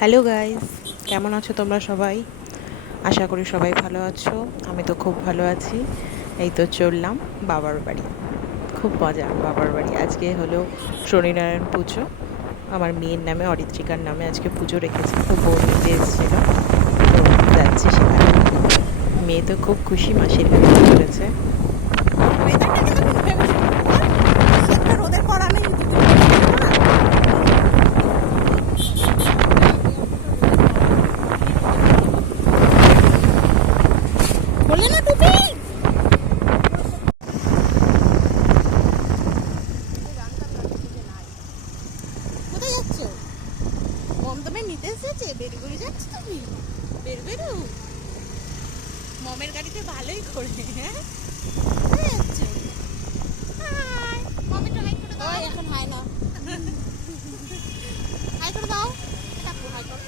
Hello guys, কেমন আছো তোমরা সবাই? আশা করি সবাই ভালো আছো। আমি তো খুব ভালো আছি। এই তো চললাম বাবার বাড়ি। খুব মজা বাবার বাড়ি। আজকে হলো শনিনারায়ণ পুজো। আমার মেয়ের নামে, অরিত্রিকার নামে আজকে পুজো রেখেছে, তো বোন নিতে এসেছিল, তো যাচ্ছি সেখানে। মেয়ে তো খুব খুশি, মাসির বাড়ি চলেছে। ওয়েদারটা কিন্তু খুব হেভি সুন্দর বল। এই একটা রোদের কড়া নেই, 2-3 দিন ছিল না? বললে না টুপি? কোথায় যাচ্ছ? মমদমে নিতে এসেছে? বেরুবেরু যাচ্ছ তুমি? বেরুবেরু? মমের গাড়িতে ভালোই করে, হ্যাঁ? কোথায় যাচ্ছ? হাই, মমিটা হাই করে দাও। ওই এখন হাই না। হাই করে দাও। হাই করো।